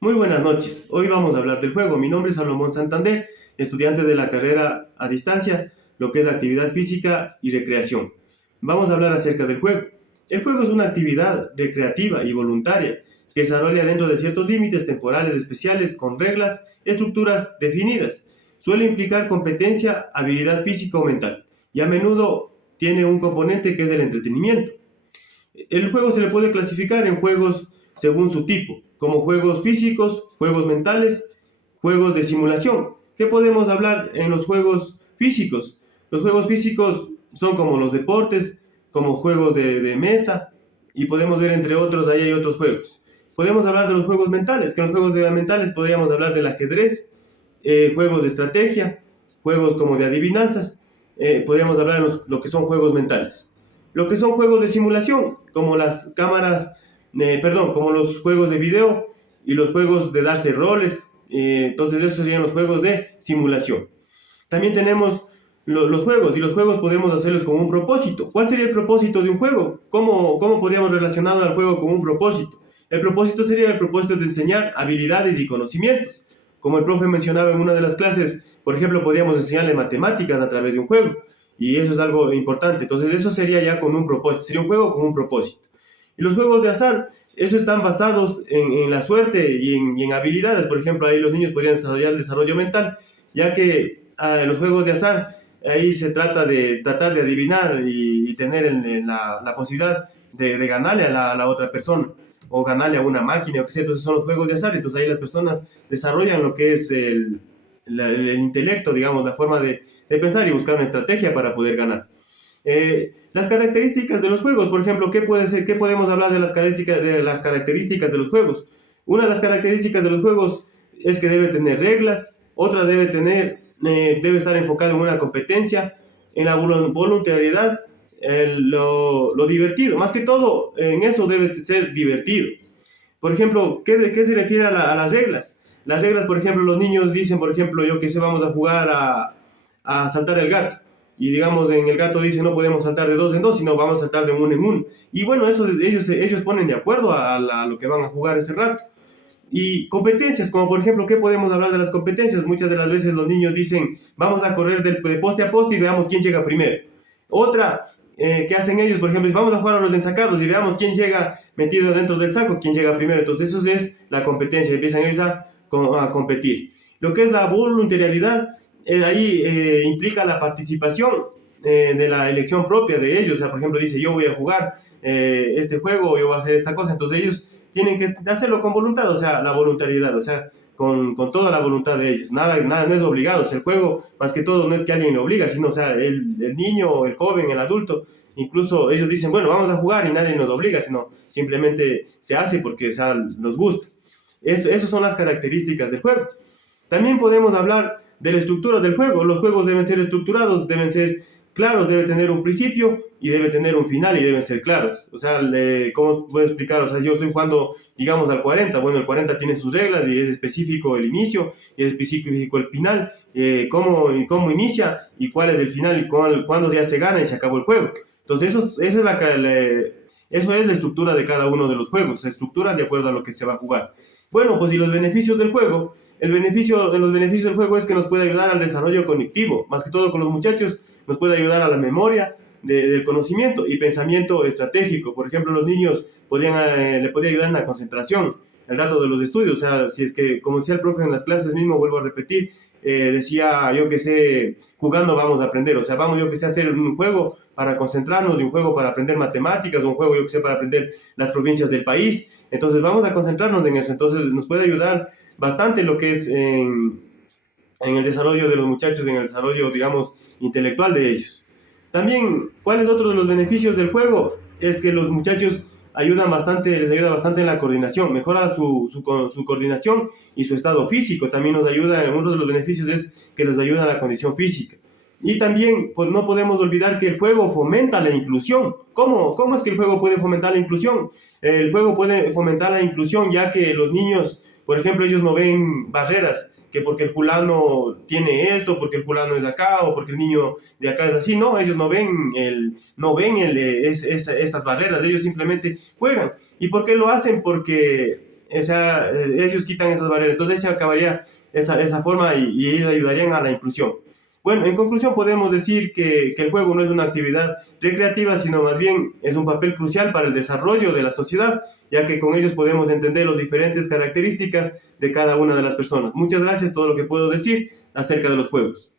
Muy buenas noches. Hoy vamos a hablar del juego. Mi nombre es Salomón Santander, estudiante de la carrera a distancia, lo que es actividad física y recreación. Vamos a hablar acerca del juego. El juego es una actividad recreativa y voluntaria que se desarrolla dentro de ciertos límites temporales especiales con reglas y estructuras definidas. Suele implicar competencia, habilidad física o mental y a menudo tiene un componente que es el entretenimiento. El juego se le puede clasificar en juegos según su tipo, como juegos físicos, juegos mentales, juegos de simulación. ¿Qué podemos hablar en los juegos físicos? Los juegos físicos son como los deportes, como juegos de mesa, y podemos ver entre otros, ahí hay otros juegos. Podemos hablar de los juegos mentales, que en los juegos mentales podríamos hablar del ajedrez, juegos de estrategia, juegos como de adivinanzas, podríamos hablar de lo que son juegos mentales. Lo que son juegos de simulación, como las cámaras, como los juegos de video y los juegos de darse roles, entonces esos serían los juegos de simulación. También tenemos los juegos, y los juegos podemos hacerlos con un propósito. ¿Cuál sería el propósito de un juego? ¿Cómo podríamos relacionar al juego con un propósito? El propósito sería el propósito de enseñar habilidades y conocimientos. Como el profe mencionaba en una de las clases, por ejemplo, podríamos enseñarle matemáticas a través de un juego. Y eso es algo importante. Entonces eso sería ya con un propósito, sería un juego con un propósito. Y los juegos de azar, eso están basados en la suerte y en habilidades. Por ejemplo, ahí los niños podrían desarrollar el desarrollo mental, ya que los juegos de azar, ahí se trata de tratar de adivinar y tener la posibilidad de ganarle a la otra persona o ganarle a una máquina, o qué sé. Entonces son los juegos de azar. Entonces ahí las personas desarrollan lo que es el intelecto, digamos, la forma de pensar y buscar una estrategia para poder ganar. Las características de los juegos, por ejemplo, ¿qué podemos hablar de las características de los juegos? Una de las características de los juegos es que debe tener reglas, otra debe estar enfocado en una competencia, en la voluntariedad, lo divertido. Más que todo, en eso debe ser divertido. Por ejemplo, ¿de qué se refiere a las reglas? Las reglas, por ejemplo, los niños dicen, por ejemplo, yo que sé, vamos a jugar a saltar el gato. Y digamos, en el gato dice, no podemos saltar de dos en dos, sino vamos a saltar de uno en uno. Y bueno, eso ellos ponen de acuerdo a lo que van a jugar ese rato. Y competencias, como por ejemplo, ¿qué podemos hablar de las competencias? Muchas de las veces los niños dicen, vamos a correr de poste a poste y veamos quién llega primero. Otra, que hacen ellos, por ejemplo, es vamos a jugar a los ensacados y veamos quién llega metido dentro del saco, quién llega primero. Entonces eso es la competencia, empiezan ellos a competir. Lo que es la voluntariedad, ahí implica la participación de la elección propia de ellos. O sea, por ejemplo, dice, yo voy a jugar este juego, yo voy a hacer esta cosa. Entonces ellos tienen que hacerlo con voluntad, o sea, la voluntariedad, o sea, con toda la voluntad de ellos. Nada no es obligado. O sea, el juego, más que todo, no es que alguien le obliga, sino, o sea, el niño, el joven, el adulto, incluso ellos dicen, bueno, vamos a jugar y nadie nos obliga, sino simplemente se hace porque, o sea, nos gusta. Esas son las características del juego. También podemos hablar de la estructura del juego. Los juegos deben ser estructurados, deben ser claros, debe tener un principio y debe tener un final y deben ser claros. O sea, ¿cómo puedo explicar? O sea, yo estoy jugando, digamos, al 40. Bueno, el 40 tiene sus reglas y es específico el inicio y es específico el final. Cómo inicia y cuál es el final y cuándo ya se gana y se acabó el juego. Entonces, eso es la estructura de cada uno de los juegos. Se estructuran de acuerdo a lo que se va a jugar. Bueno, pues y los beneficios del juego. Los beneficios del juego es que nos puede ayudar al desarrollo cognitivo, más que todo con los muchachos, nos puede ayudar a la memoria del conocimiento y pensamiento estratégico. Por ejemplo, los niños le podría ayudar en la concentración, el rato de los estudios. O sea, si es que, como decía el profe en las clases mismo, vuelvo a repetir, decía, yo que sé, jugando vamos a aprender. O sea, vamos, yo que sé, a hacer un juego para concentrarnos y un juego para aprender matemáticas, o un juego, yo que sé, para aprender las provincias del país. Entonces, vamos a concentrarnos en eso. Entonces, nos puede ayudar bastante lo que es en el desarrollo de los muchachos, en el desarrollo, digamos, intelectual de ellos. También, ¿cuál es otro de los beneficios del juego? Es que los muchachos les ayuda bastante en la coordinación, mejora su coordinación y su estado físico. También nos ayuda, uno de los beneficios es que nos ayuda a la condición física. Y también, pues no podemos olvidar que el juego fomenta la inclusión. ¿Cómo es que el juego puede fomentar la inclusión? El juego puede fomentar la inclusión ya que los niños, por ejemplo, ellos no ven barreras, que porque el fulano tiene esto, porque el fulano es de acá, o porque el niño de acá es así. No, ellos no ven esas barreras, ellos simplemente juegan. ¿Y por qué lo hacen? Porque o sea, ellos quitan esas barreras, entonces se acabaría esa forma y ellos ayudarían a la inclusión. Bueno, en conclusión podemos decir que el juego no es una actividad recreativa, sino más bien es un papel crucial para el desarrollo de la sociedad, ya que con ellos podemos entender las diferentes características de cada una de las personas. Muchas gracias, todo lo que puedo decir acerca de los juegos.